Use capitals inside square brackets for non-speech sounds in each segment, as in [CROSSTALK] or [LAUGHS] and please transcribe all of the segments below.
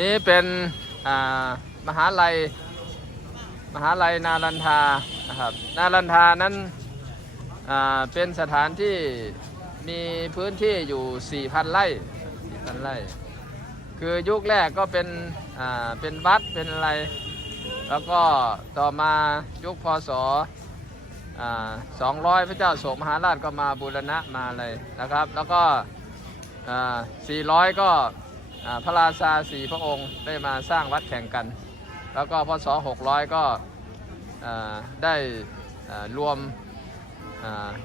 นี้เป็นมหาลัยมหาลัยนารันทานะครับนารันทานั้นเป็นสถานที่มีพื้นที่อยู่ 4,000 ไร่4,000ไร่คือยุคแรกก็เป็นเป็นวัดเป็นอะไร แล้วก็ต่อมายุคพศอ่า200พระเจ้าโศกมหาราชก็มาบูรณะมาเลยนะครับ แล้วก็อ่า400ก็ พระราชาสี่พระองค์ได้มาสร้างวัดแข่งกัน แล้วก็พศ600 ก็อ่าได้รวม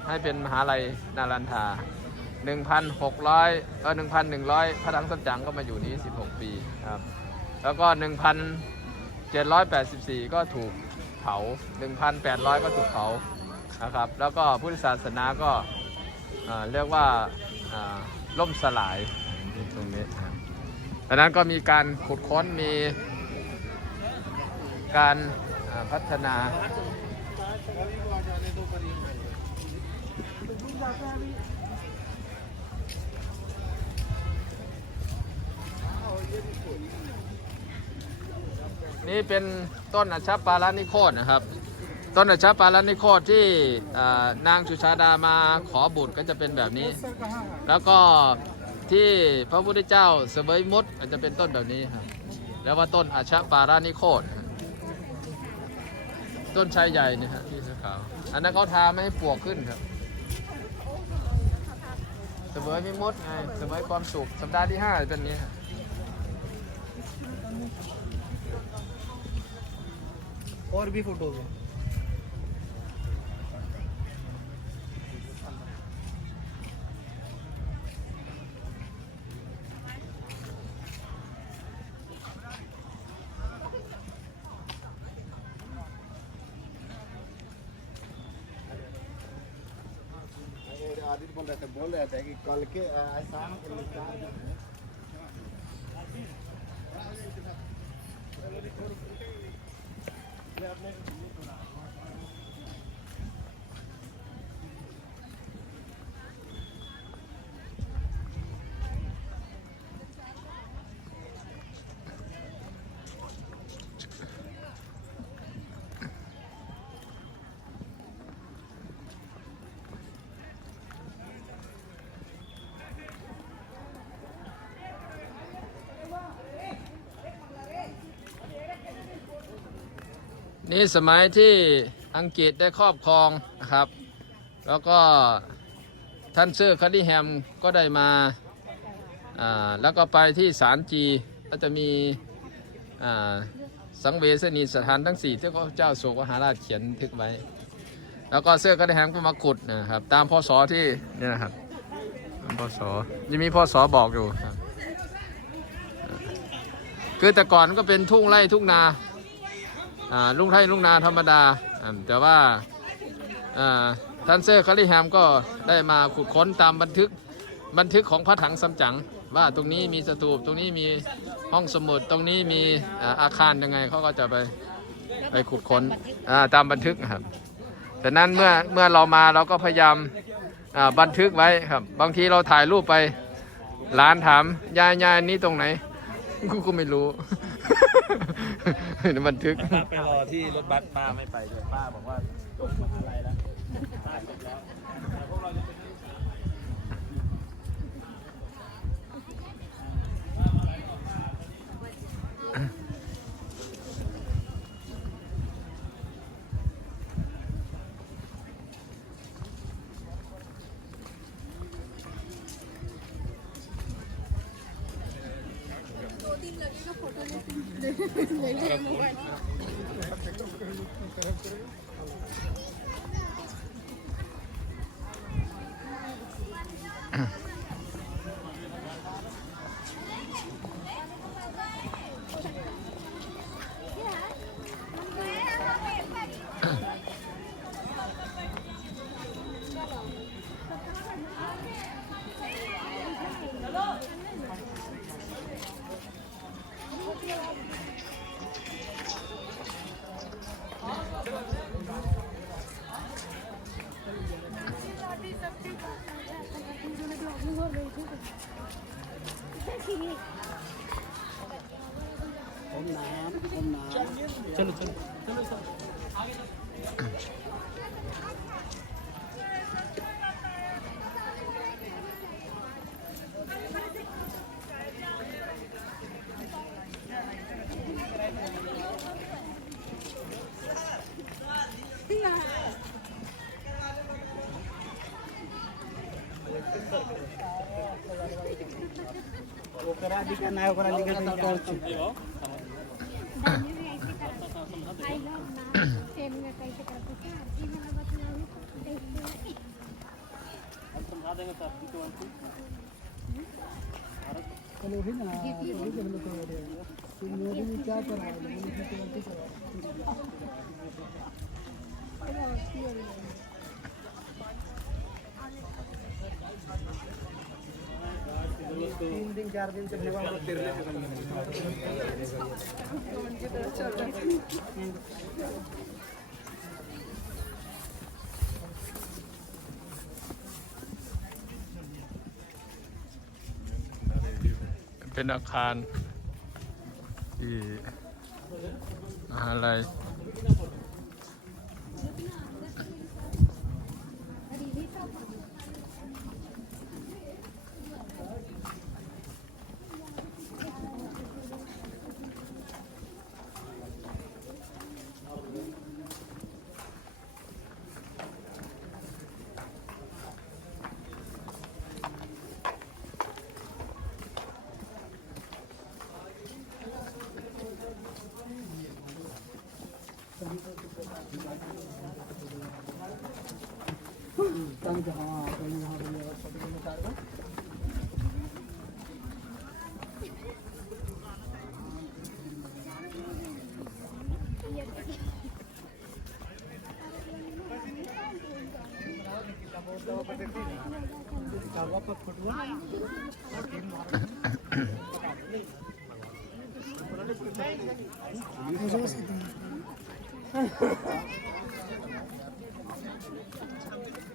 ให้เป็นมหาลัยนารันทา 1,600เออ1,100 พระถังสัจจังก็มาอยู่นี้ 16 ปีครับ แล้วก็ 1,784 ก็ถูกเผา 1,800 ก็ถูกเผานะครับ แล้วก็พุทธศาสนาก็อ่าเรียกว่าาล่มสลายตรงนี้ ดังนั้นก็มีการขุดค้นมีการพัฒนา นี่เป็นต้นอัชชปาลานิโคตนะครับ ต้นอัชชปาลานิโคตที่นางสุชาดามาขอบุตรก็จะเป็นแบบนี้ แล้วก็ ที่พระพุทธเจ้าเสวยมุดอาจจะเป็นต้นแบบนี้ครับแล้วว่าต้นอัชชปาลานิโคตต้นชายใหญ่เนี่ยฮะที่สีขาวอันนั้นเขาทาไม่ให้ปลวกขึ้นครับ เสวยมิมุดไงเสวยความสุขสัปดาห์ที่ห้าเป็นอย่างนี้ครับ और भी फोटोज हैं कल के ऐसा शाम के นี่สมัยที่อังกฤษได้ครอบครองนะครับ แล้วก็ท่านเซอร์คัดดี้แฮมก็ได้มาแล้วก็ไปที่ศาลจีก็จะมีสังเวชนีสถานทั้งสี่ที่พระเจ้าโศกมหาราชเขียนทึกไว้ แล้วก็เซอร์คัดดี้แฮมก็มาขุดนะครับ ตามพศที่นี่นะครับตามพศยังมีพศบอกอยู่ครับ คือแต่ก่อนก็เป็นทุ่งไร่ทุ่งนา ลุงไทยลุงนาธรรมดา แต่ว่าท่านเซอร์คาริแฮมก็ได้มาขุดค้นตามบันทึกบันทึกของพระถังซัมจั๋งว่าตรงนี้มีสถูปตรงนี้มีห้องสมุดตรงนี้มีอาคารยังไงเขาก็จะไปไปขุดค้นตามบันทึกครับฉะนั้นเมื่อเมื่อเรามาเราก็พยายามบันทึกไว้ครับ บางทีเราถ่ายรูปไปหลานถามยายยายนี้ตรงไหน กูก็ไม่รู้บันทึก ป้าไปรอที่รถบัสป้าไม่ไปด้วยป้าบอกว่าจบมหาลัยแล้ว [LAUGHS] फ़ोटो ले क्या कर रहे हो चार दिन से भेवा हम तेरेเป็นอาคารที่มหาลัย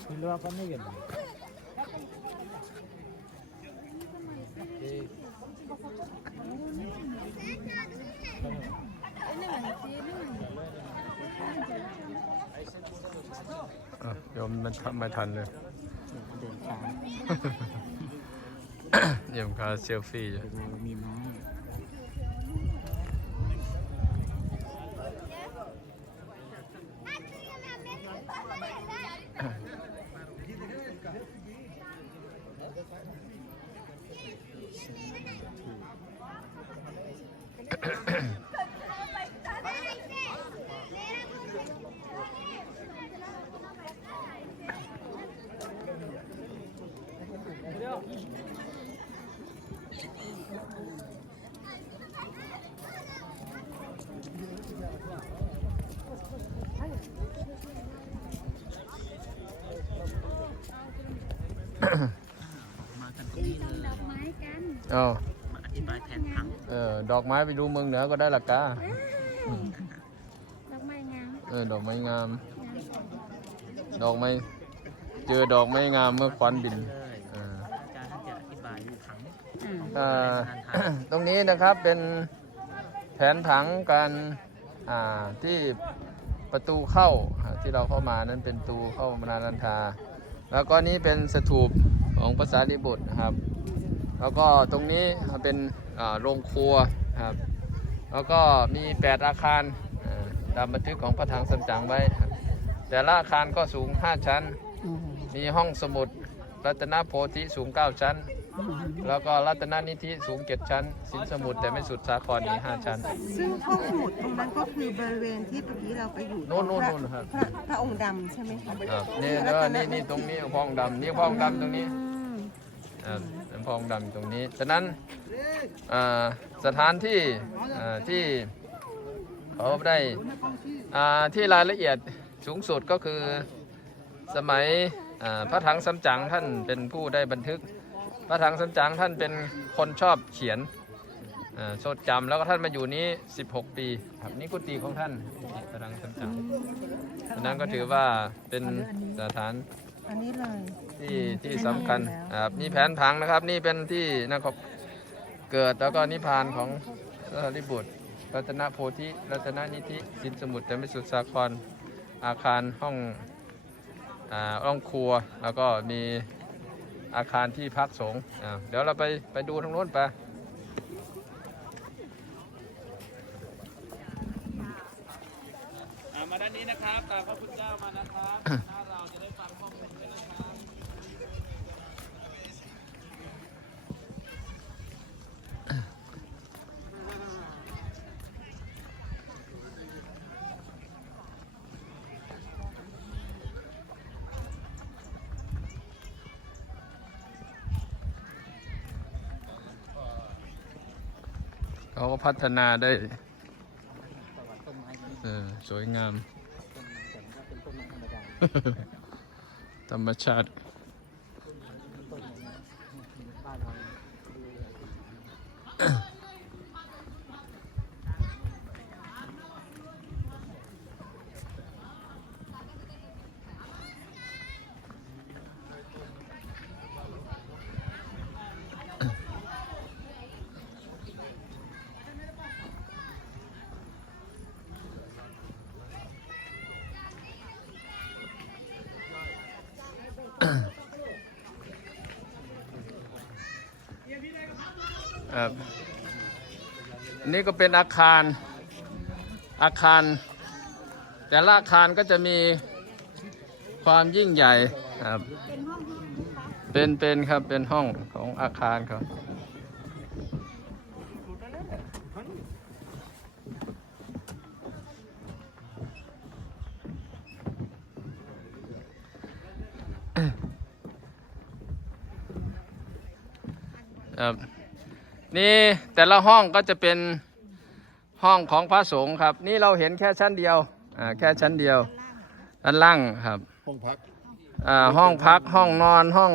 빌로와 건네겠네. 아, ยอมมันทำมาทันเลย เยี่ยมคาเซลฟี่อยู่มีน้อง เอาอธิบายแทนผังเออดอกไม้ไปดูเมืองเหนือก็ได้ละกาดอกไม้งามเออดอกไม้งาม งามสดดอกไม้เจอดอกไม้งามเมื่อควันบินเลยเอออาจารย์จะอธิบายผังเอ่อตรงนี้นะครับเป็นแผนผังการอ่าที่ประตูเข้าอ่าที่เราเข้ามานั้นเป็นประตูเข้ามานารันทา แล้วก็นี้เป็นสถูปของภาษาลิบุตรนะครับ แล้วก็ตรงนี้เป็นอ่าโรงครัวครับ แล้วก็มี 8 อาคารอ่าตามบันทึกของพระถังสำจังไว้ครับแต่ละอาคารก็สูง 5 ชั้น มีห้องสมุด รัตนโพธิสูง 9 ชั้น แล้วก็รัตนนิธิสูง 7 ชั้น สินสมุดแต่ไม่สุดสาครมี5ชั้น ซึ่งห้องสมุดตรงนั้นก็คือบริเวณที่เมื่อกี้เราไปอยู่โน่นตรงพระโน่นครับพระพระองค์ดำใช่ไหมคะครับนี่เออนี่นี่ตรงนี้ห้องดำนี่ห้องดำตรงนี้อืมอ่าเป็นห้องดำตรงนี้ ฉะนั้นสถานที่ที่เขาได้ที่รายละเอียดสูงสุดก็คือสมัยพระถังซัมจั๋งท่านเป็นผู้ได้บันทึก พระถังซัมจั๋งท่านเป็นคนชอบเขียนอ่าจดจำแล้วก็ท่านมาอยู่นี้ 16 ปีครับนี่กุฏิของท่านพระถังซัมจั๋งนั้นก็ถือว่าเป็นสถานอันนี้เลย ที่ที่สำคัญครับนี่แผนผังนะครับ นี่เป็นที่นะครับเกิดแล้วก็นิพพานของสารีบุตร รัตนโพธิรัตนนิธิสินสมุทรแต่ไม่สุดสาครอาคารห้องอ่าห้องครัวแล้วก็มีอาคารที่พักสงฆ์อ่าเดี๋ยวเราไปไปดูทางโน้นไปอ่ามาด้านนี้นะครับกราบพระคุณเจ้ามานะครับหน้าเราจะได้ฟังข้อมูลด้วยนะครับ เขาก็พัฒนาได้เออสวยงาม ธรรมชาติ ครับอันนี่ก็เป็นอาคารอาคาร แต่ละอาคารก็จะมีความยิ่งใหญ่ครับ เป็นเป็นครับเป็นห้องของอาคารครับครับ นี่แต่ละห้องก็จะเป็นห้องของพระสงฆ์ครับ นี่เราเห็นแค่ชั้นเดียวอ่าแค่ชั้นเดียวด้านล่างครับห้องพักอ่าห้องพักห้องนอนห้อง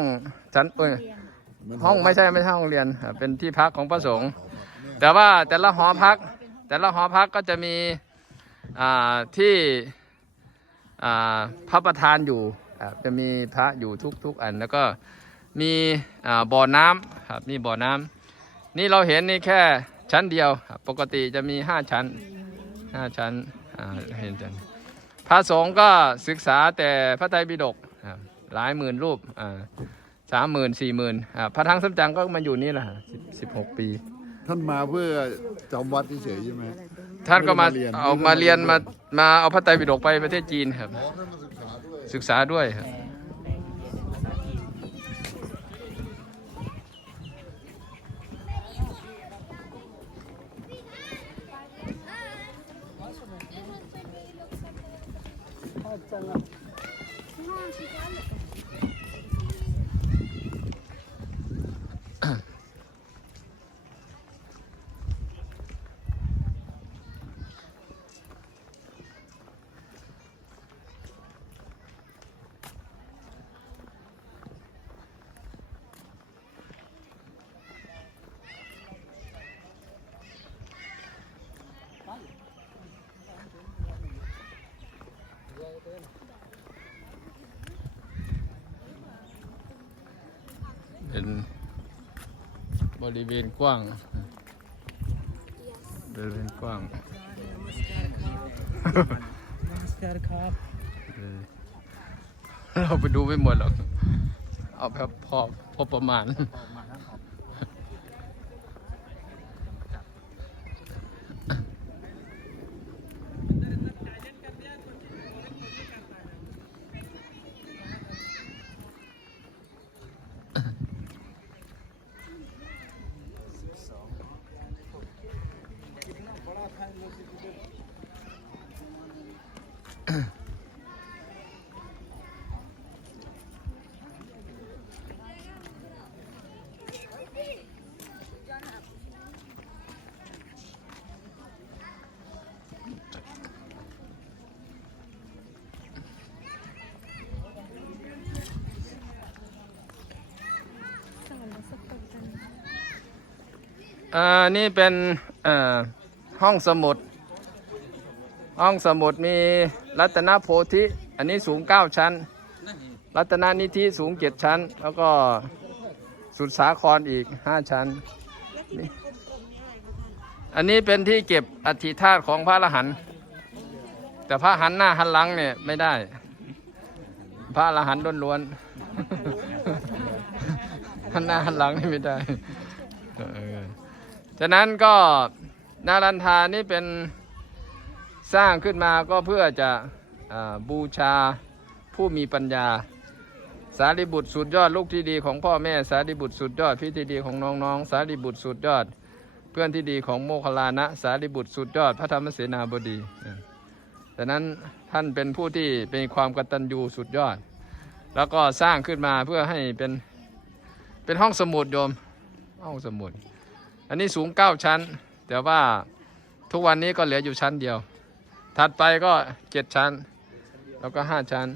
ชั้นเอยเหมืนห้องไม่ใช่ไม่ใช่ห้องเรียนอ่าเป็นที่พักของพระสงฆ์แต่ว่าแต่ละหอพัก แต่ละหอพักก็จะมีอ่าที่อ่าพระประธานอยู่อ่าจะมีพระอยู่ทุกทุกอันแล้วก็มีอ่าบ่อน้ำครับมีบ่อน้ำ นี่เราเห็นนี่แค่ชั้นเดียวครับปกติจะมีห้าชั้นห้าชั้นอ่าเห็นจันพระสงฆ์ก็ศึกษาแต่พระไตรปิฎกครับหลายหมื่นรูปอ่าสามหมื่นสี่หมื่นอ่าพระทั้งสัมจังก็มาอยู่นี่แหละสิบสิบหกปี ท่านมาเพื่อจำวัดเฉยๆใช่ไหมท่านก็มาไม่ได้มาเรียนเอามาเรียนมามาเอาพระไตรปิฎกไปประเทศจีนครับอ๋อท่านมาศึกษาด้วยศึกษาด้วยครับ เบริเวณกว้างบริเวณกว้างนครับเราไปดูไม่หมดหรอก เอาแบบพอพอประมาณ อ่านี่เป็นอ่อห้องสมุด ห้องสมุดมีรัตนโพธิ อันนี้สูง 9 ชั้น รัตนนิธิสูง 7 ชั้น แล้วก็สุดสาครอีก 5 ชั้น อันนี้เป็นที่เก็บอัฐิธาตุของพระอรหันต์แต่พระหันหน้าหันหลังเนี่ยไม่ได้ พระอรหันต์ล้วนๆหันหน้าหันหลังนี่ไม่ได้ ฉะนั้นก็นารันทานี่เป็นสร้างขึ้นมาก็เพื่อจะอบูชาผู้มีปัญญา สารีบุตรสุดยอดลูกที่ดีของพ่อแม่สารีบุตรสุดยอดพี่ที่ดีของน้องๆ สารีบุตรสุดยอด เพื่อนที่ดีของโมคลลานะ สารีบุตรสุดยอด พระธรรมเสนาบดีดังนั้นท่านเป็นผู้ที่เป็นความกตัญญูสุดยอด แล้วก็สร้างขึ้นมาเพื่อให้เป็นเป็นห้องสมุดโยมห้องสมุด อันนี้สูงเก้าชั้น แต่ว่าทุกวันนี้ก็เหลืออยู่ชั้นเดียว ถัดไปก็เจ็ดชั้น แล้วก็ห้าชั้น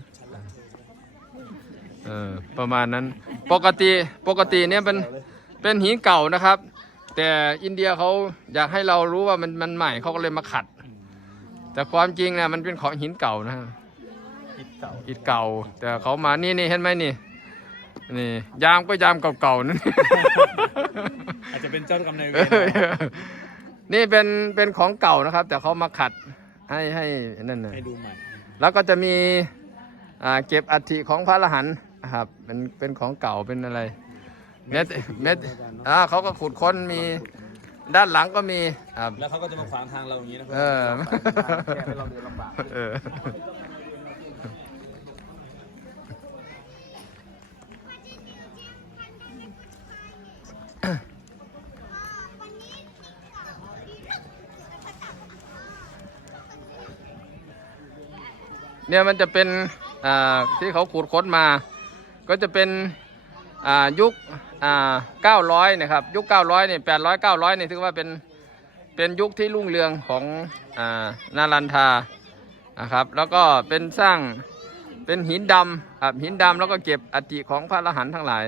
เออประมาณนั้นปกติปกติเนี่ยเป็นเป็นหินเก่านะครับ แต่อินเดียเขาอยากให้เรารู้ว่ามันมันใหม่เขาก็เลยมาขัด แต่ความจริงนี่มันเป็นของหินเก่านะฮะคิดเก่าอิฐเก่า แต่เขามานี่นี่เห็นไหมนี่นี่ยามก็ยามเก่าๆนั่น อาจจะเป็นเจ้ากรรมนายเวเอรอนี่เป็นเป็นของเก่านะครับ แต่เขามาขัดให้ให้นั่นนะให้ดูใหม่ แล้วก็จะมีอ่าเก็บอัฐิของพระอรหันต์นะครับเป็นเป็นของเก่าเป็นอะไรเม็ดเม็ดอ่าเขาก็ขุดค้นมีด้านหลังก็มีครับแล้วเขาก็จะมาขวางทางเราอย่างนี้นะเออแก้ให้เราเดินลำบาก เนี่ยมันจะเป็นที่เขาขุดค้นมา ก็จะเป็นยุคอ่า900นะครับยุค900เนี่ย800 900เนี่ยถือว่าเป็นเป็นยุคที่รุ่งเรืองของอนารันทานะครับแล้วก็เป็นสร้างเป็นหินดำครับหินดำแล้วก็เก็บอัฐิของพระอรหันต์ทั้งหลาย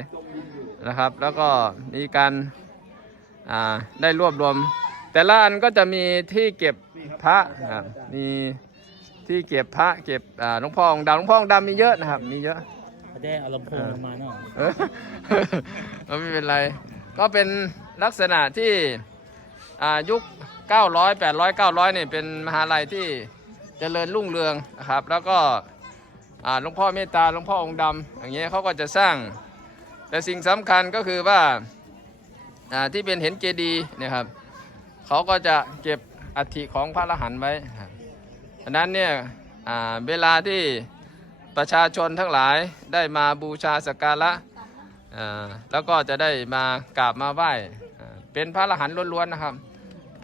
นะครับ แล้วก็มีการได้รวบรวม แต่ละอันก็จะมีที่เก็บพระมี ที่เก็บพระเก็บอ่าหลวงพ่อองค์ดำหลวงพ่อองค์ดำมีเยอะนะครับ มีเยอะไม่ได้เอาลำโพงลงมาเนาะเออก็ไม่เป็นไร ก็เป็นลักษณะที่อ่ายุค 900 800 900เนี่ยเป็นมหาลัยที่เจริญรุ่งเรืองนะครับ แล้วก็อ่าหลวงพ่อเมตตาหลวงพ่อองค์ดำอย่างเงี้ยเขาก็จะสร้าง แต่สิ่งสำคัญก็คือว่าอ่าที่เป็นเห็นเจดีย์เนะครับเขาก็จะเก็บอัฐิของพระอรหันต์ไว้ครับ อันนั้นเนี่ยอ่าเวลาที่ประชาชนทั้งหลายได้มาบูชาสักการะอ่าแล้วก็จะได้มากราบมาไหว้อ่าเป็นพระอรหันต์ล้วนๆนะครับ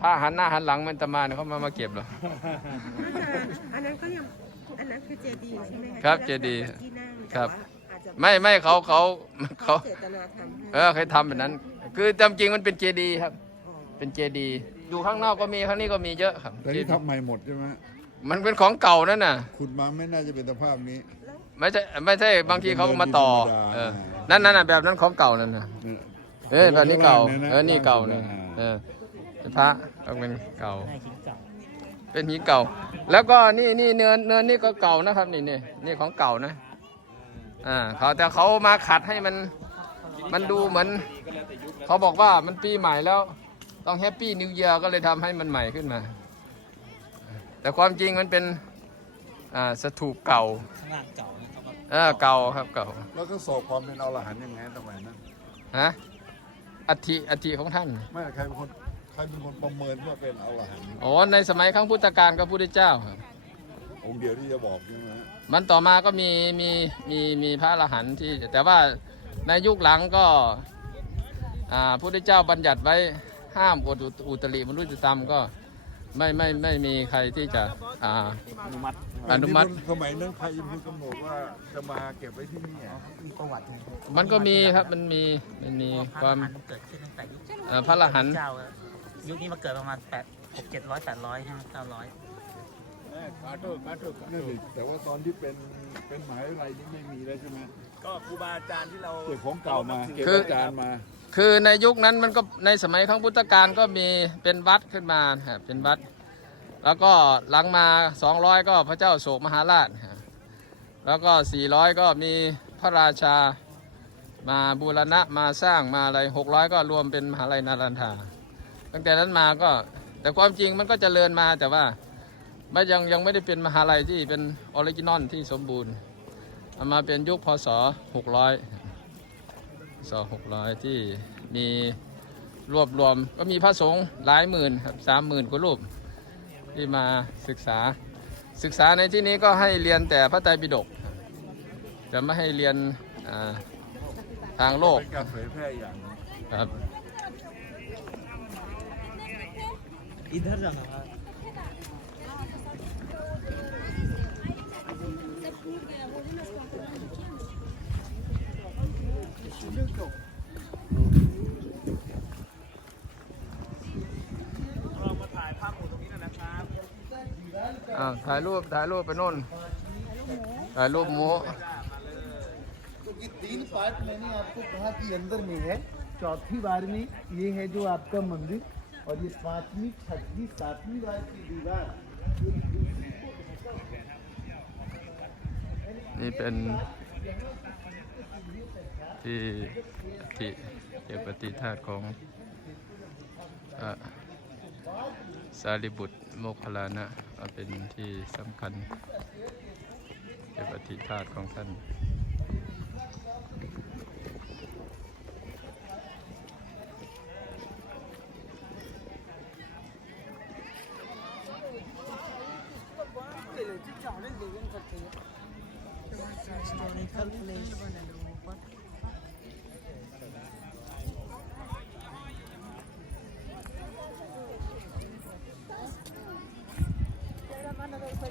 พระหันหน้าหันหลังมันตมาเนี่ยเขามามาเก็บเหรออาจารย์อันนั้นก็ยังอันนั้นคือเจดีย์ใช่ไหมะครับที่เจดีย์ลักษณะที่นั่งครับแต่ว่าอาจจะไม่ไม่เขาเขาเขาเจตนาทำให้เออเคยทำแบบนั้น คือจำจริงมันเป็นเจดีย์ครับ เป็นเจดีย์อยู่ข้างนอกก็มีข้างนี้ก็มีเยอะครับแต่นี่ทับใหม่หมดใช่ไหม มันเป็นของเก่านั่นน่ะ ขุดมาไม่น่าจะเป็นสภาพนี้ ไม่ใช่ไม่ใช่บางทีเขาก็มาต่อเป็นเดินดินธรรมดาเออ นั่นนั่นน่ะแบบนั้นของเก่านั่นน่ะเนี่ยเออแบบนี้เก่าข้งล่งยะเออ นี่เก่านี่อ่เออเป็นพระต้องเป็นเก่า เป็นหินเก่า แล้วก็นี่นี่เนินเนินนี่ก็เก่านะครับ นี่นี่นี่ของเก่านะ อ่าเขาแต่เขามาขัดให้มัน มันดูเหมือน เขาบอกว่ามันปีใหม่แล้ว ต้องแฮปปี้นิว e ย r ก็เลยทำให้มันใหม่ขึ้นมา แต่ความจริงมันเป็นอ่าสถูปเก่าข้างล่างเก่านะครับเออเก่าครับเก่าแล้วก็สอบความเป็นอรหันต์ยังไงสมัยนั้น ฮะอัฐิอัฐิของท่าน ไม่ใครเป็นคนใครเป็นคนประเมินว่าเป็นอรหันต์อ๋อ ในสมัยครั้งพุทธกาลก็พระพุทธเจ้าครับ องค์เดียวที่จะบอกใช่ไหมฮะมันต่อมาก็มีมีมีมีพระอรหันต์ที่ แต่ว่าในยุคหลังก็อ่าพระพุทธเจ้าบัญญัติไว้ห้ามอดอุอุตริมนุษยธรรมก็ ไม่ไม่ไม่มีใครที่จะอ่า อนุมัติอนุมัติ สมัยนั้นใครเป็นคนกำหนดว่าจะมาเก็บไว้ที่นี่อะมีประวัติมันก็มีครับมันมีมันมีความมันเกิดขึ้นตั้งแต่ยุคเอ่อพระอรหันต์ เจ้าอะยุคนี้มาเกิดประมาณแปดหกเจ็ดร้อยแปดร้อยห้าเก้าร้อยนั่นสิแต่ว่าตอนที่เป็นเป็นหมหาวิทยาลัยนี่ไม่มีแล้วใช่ไหมก็ครูบาอาจารย์ที่เราเก็บของเก่ามาเก็บอาจารย์มาคือในยุคนั้นมันก็ในสมัยครั้งพุทธกาลก็มีเป็นวัดขึ้นมาครับเป็นวัด แล้วก็หลังมา 200 ก็พระเจ้าโศกมหาราช แล้วก็ 400 ก็มีพระราชามาบูรณะมาสร้างมาอะไร600 ก็รวมเป็นมหาลัยนารันทาตั้งแต่นั้นมาก็แต่ความจริงมันก็เจริญมาแต่ว่ามันยังยังไม่ได้เป็นมหาลัยที่เป็นออริจินอลที่สมบูรณ์มาเป็นยุคพศ 600 ศ600ที่มีรวบรวมก็มีพระสงฆ์หลายหมื่นครับสามหมื่นกว่ารูปที่มาศึกษาศึกษาในที่นี้ก็ให้เรียนแต่พระไตรปิฎกจะไม่ให้เรียนทางโลกเป็นการเผยแพร่อย่างหนึ่งครับ เรามาถ่ายภาพหมู่ตรงนี้หนอยนะครับ อ่าถ่ายรูปถ่ายรูปไปโน่นถ่ายรูปหมู तो ये तीन पार्ट मैंने आपको कहा कि अंदर में है चौथी बार में ये है जो आपका मंदिर और ये पांचवी छठवीं सातवीं बार की दीवार ये นี่เป็น ที่ที่เกี่ยวกับที่ธาตุของอสารีบุตรโมคคลานะก็เป็นที่สำคัญเกี่ยวกับที่ธาตุของท่านประ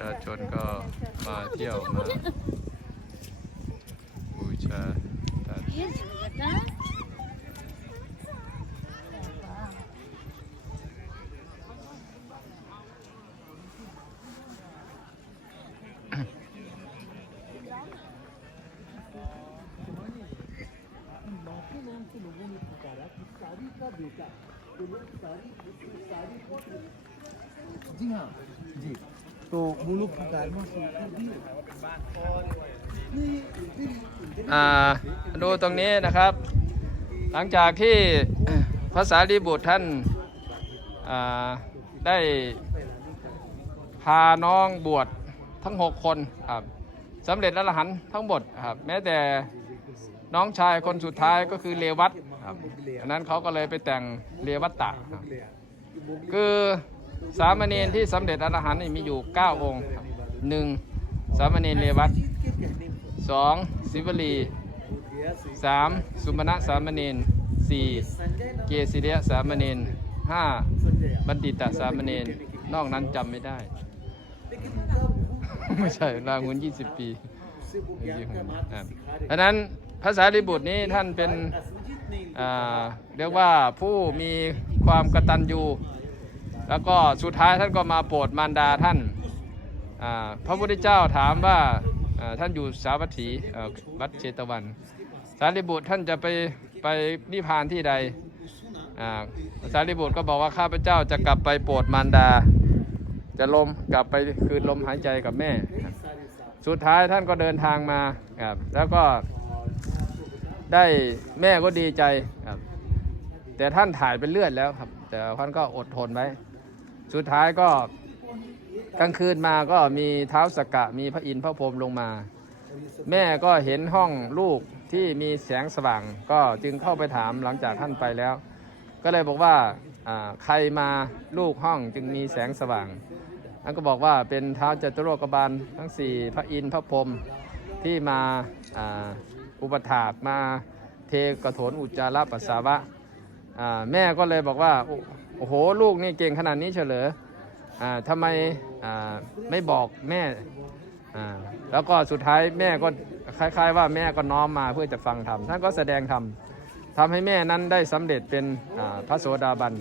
าชนก็มาเที่ยวมาบูชาท่าน माफी नाम से ตกบุรุษการมาสู่ที่นี่นี่อ่าดูตรงนี้นะครับ หลังจากที่ภาษาดีบุตรท่านได้พาน้องบวชทั้งหกคนครับสำเร็จอรหันทั้งหมดครับแม้แต่น้องชายคนสุดท้ายก็คือเลวัตครับอันนั้นเขาก็เลยไปแต่งเลวัตตะ คือ สามเณรที่สำเร็จอรหันต์นี่มีอยู่ 9 องค์ครับหนึ่งสามเณรเลวัตสองสิวลีสามสุมาณะสามเณรสี่เกศิริยสามเณรห้าบัณฑิตสามเณรนอกนั้นจำไม่ได้ ไม่ใช่รางุน20ปีครับดังนั้นภาษาลิบุตรนี้ท่านเป็นเรียกว่าผู้มีความกตัญญู แล้วก็สุดท้ายท่านก็มาโปรดมารดาท่านพระพุทธเจ้าถามว่าท่านอยู่สาวัตถีวัดเชตวัน สารีบุตรท่านจะไปไปนิพพานที่ใดสารีบุตรก็บอกว่าข้าพเจ้าจะกลับไปโปรดมารดา จะลมกลับไปคืนลมหายใจกับแม่ สุดท้ายท่านก็เดินทางมาครับแล้วก็ได้แม่ก็ดีใจครับแต่ท่านถ่ายเป็นเลือดแล้วครับ แต่ท่านก็อดทนไว้ สุดท้ายก็กลางคืนมาก็มีเท้าสกกะมีพระอินทร์พระพรหมลงมา แม่ก็เห็นห้องลูกที่มีแสงสว่าง ก็จึงเข้าไปถามหลังจากท่านไปแล้ว ก็เลยบอกว่าใครมาลูกห้องจึงมีแสงสว่างท่านก็บอกว่าเป็นเท้าจตุโลกบาลทั้งสี่พระอินทร์พระพรหมที่มาอ,อุปถากมาเทกระโถนอุจจาระปัสสาวะแม่ก็เลยบอกว่า โอ้โห ลูกนี่เก่งขนาดนี้เฉลยอ่าทำไมอ่าไม่บอกแม่อ่าแล้วก็สุดท้ายแม่ก็คล้ายๆ ว่าแม่ก็น้อมมาเพื่อจะฟังธรรมท่านก็แสดงธรรมทำให้แม่นั้นได้สำเร็จเป็นพระโสดาบัน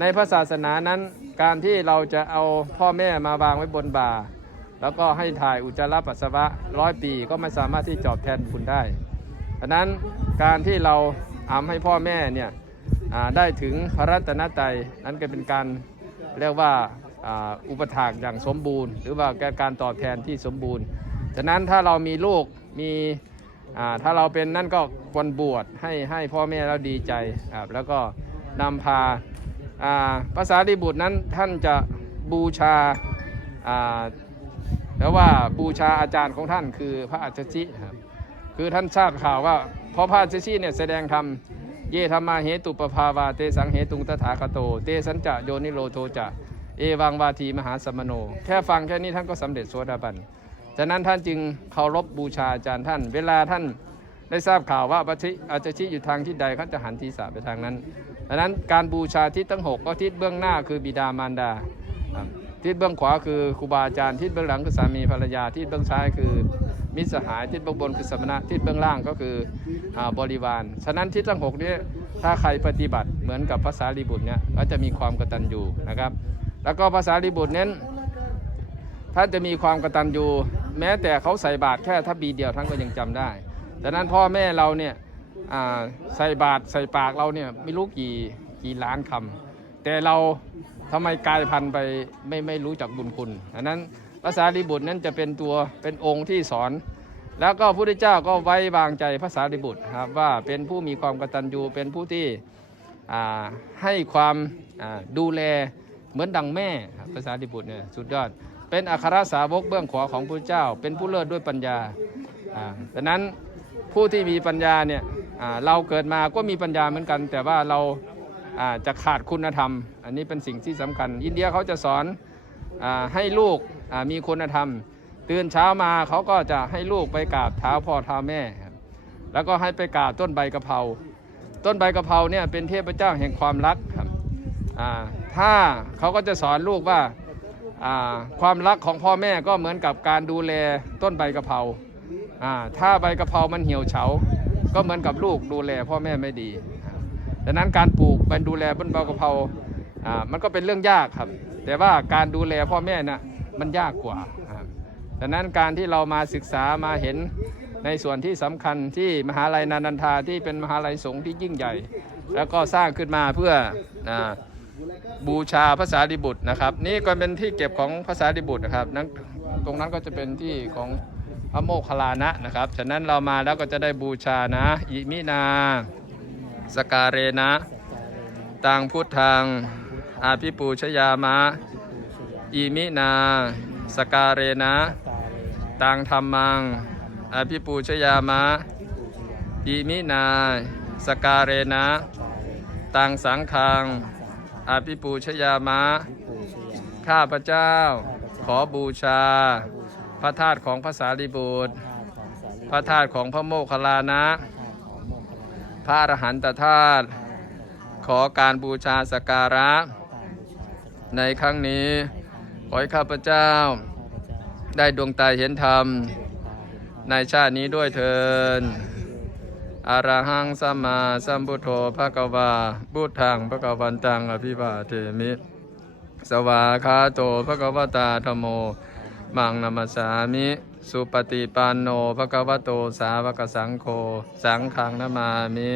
ในพระศาสนานั้นการที่เราจะเอาพ่อแม่มาวางไว้บนบ่า แล้วก็ให้ถ่ายอุจจาระปัสสาวะร้อยปีก็ไม่สามารถที่จอบแทนคุณได้ดังนั้นการที่เราทำให้พ่อแม่เนี่ย ได้ถึงพระรัตนตรัยนั้นก็เป็นการเรียกว่าอุปถากอย่างสมบูรณ์ หรือว่าการตอบแทนที่สมบูรณ์ ฉะนั้นถ้าเรามีลูกมีถ้าเราเป็นนั่นก็ควรบวชให้ให้พ่อแม่เราดีใจครับแล้วก็นำพาภาษาลิบุตรนั้นท่านจะบูชาแล้วว่าบูชาอาจารย์ของท่านคือพระอัจฉริครับคือท่านทราบข่าวว่าพราะพระอัจฉริเนี่ยแสดงธรรม เยธรรมาเหตุปภาวาเตสังเหตุงตถาคโต เตสัญจะโยนิโรโทจะ เอวังวาทีมหาสมโน แค่ฟังแค่นี้ท่านก็สำเร็จโสดาบันฉะนั้นท่านจึงเคารพบูชาอาจารย์ท่าน เวลาท่านได้ทราบข่าวว่าพระชิอาจจะชี้อยู่ทางทิศใดเขาจะหันทีสาไปทางนั้นดังนั้นการบูชาทิศทั้งหกก็ทิศเบื้องหน้าคือบิดามารดา ทิศเบื้องขวาคือครูบาอาจารย์ ทิศเบื้องหลังคือสามีภรรยา ทิศเบื้องซ้ายคือ มิสหายทิศเบื้องบนคือสมณะทิศเบื้องล่างก็คืออบริวาร ฉะนั้นทิศทั้งหกนี้ถ้าใครปฏิบัติเหมือนกับภาษาลีบุตรเนี่ยก็จะมีความกตัญญูนะครับ แล้วก็ภาษาลีบุตรเน้นท่านจะมีความกตัญญูแม้แต่เขาใส่บาตรแค่ทัพบีเดียวท่านก็ยังจำได้ดังนั้นพ่อแม่เราเนี่ยใส่บาตรใส่ปากเราเนี่ยไม่รู้กี่กี่ล้านคำแต่เราทำไมกลายพันธุ์ไปไม่ไม่รู้จักบุญคุณอันนั้น ภาษาลิบุตรนั้นจะเป็นตัวเป็นองค์ที่สอน แล้วก็พระพุทธเจ้าก็ไว้วางใจภาษาลิบุตรครับว่าเป็นผู้มีความกตัญญูเป็นผู้ที่ให้ความดูแลเหมือนดังแม่ภาษาลิบุตรเนี่ยสุดยอด เป็นอัครสาวกเบื้องขวาของพระเจ้า เป็นผู้เลิศด้วยปัญญาดังนั้นผู้ที่มีปัญญาเนี่ยเราเกิดมาก็มีปัญญาเหมือนกัน แต่ว่าเราจะขาดคุณธรรม อันนี้เป็นสิ่งที่สำคัญ อินเดียเขาจะสอนอให้ลูก มีคุณธรรม ตื่นเช้ามาเขาก็จะให้ลูกไปกราบเท้าพ่อเท้าแม่ แล้วก็ให้ไปกราบต้นใบกะเพราต้นใบกะเพราเนี่ยเป็นเทพเจ้าแห่งความรักครับถ้าเขาก็จะสอนลูกว่าความรักของพ่อแม่ก็เหมือนกับการดูแลต้นใบกะเพราถ้าใบกะเพรามันเหี่ยวเฉา ก็เหมือนกับลูกดูแลพ่อแม่ไม่ดีดังนั้นการปลูกเป็นดูแลต้นใบกะเพราอ่ามันก็เป็นเรื่องยากครับ แต่ว่าการดูแลพ่อแม่น่ะ มันยากกว่าดังนั้นการที่เรามาศึกษามาเห็นในส่วนที่สำคัญที่มหาลัยนานันทาที่เป็นมหาลัยสงฆ์ที่ยิ่งใหญ่ แล้วก็สร้างขึ้นมาเพื่ออบูชาภาษาดิบุตรนะครับ นี่ก็เป็นที่เก็บของภาษาดิบุตรนะครับนั้นตรงนั้นก็จะเป็นที่ของพระโมคคัลลานะนะครับฉะนั้นเรามาแล้วก็จะได้บูชานะอิมินา สการเรนะตังพุทธังอาภิปูชยามะ อิมินา สการเรนะ ตังธรรมัง อภิปูชยามะ อิมินา สการเรนะ ตังสังฆัง อภิปูชยามะ ข้าพระเจ้า ขอบูชา พระธาตุของภาษาลิบุตร พระธาตุของพระโมคคัลลานะ พระอรหันตธาตุ ขอการบูชาสการะ ในครั้งนี้ ขอให้ข้าพเจ้า ได้ดวงตาเห็นธรรม ในชาตินี้ด้วยเถินอะระหังสัมมาสัมพุทโธภะคะวาพุทธังภะคะวันตังอภิวาเทมิ สวาคาโตภะคะวตาธโม มังนัมสสามิ สุปฏิปันโนภะคะวโตสาวกสังโฆ สังฆังนามามิ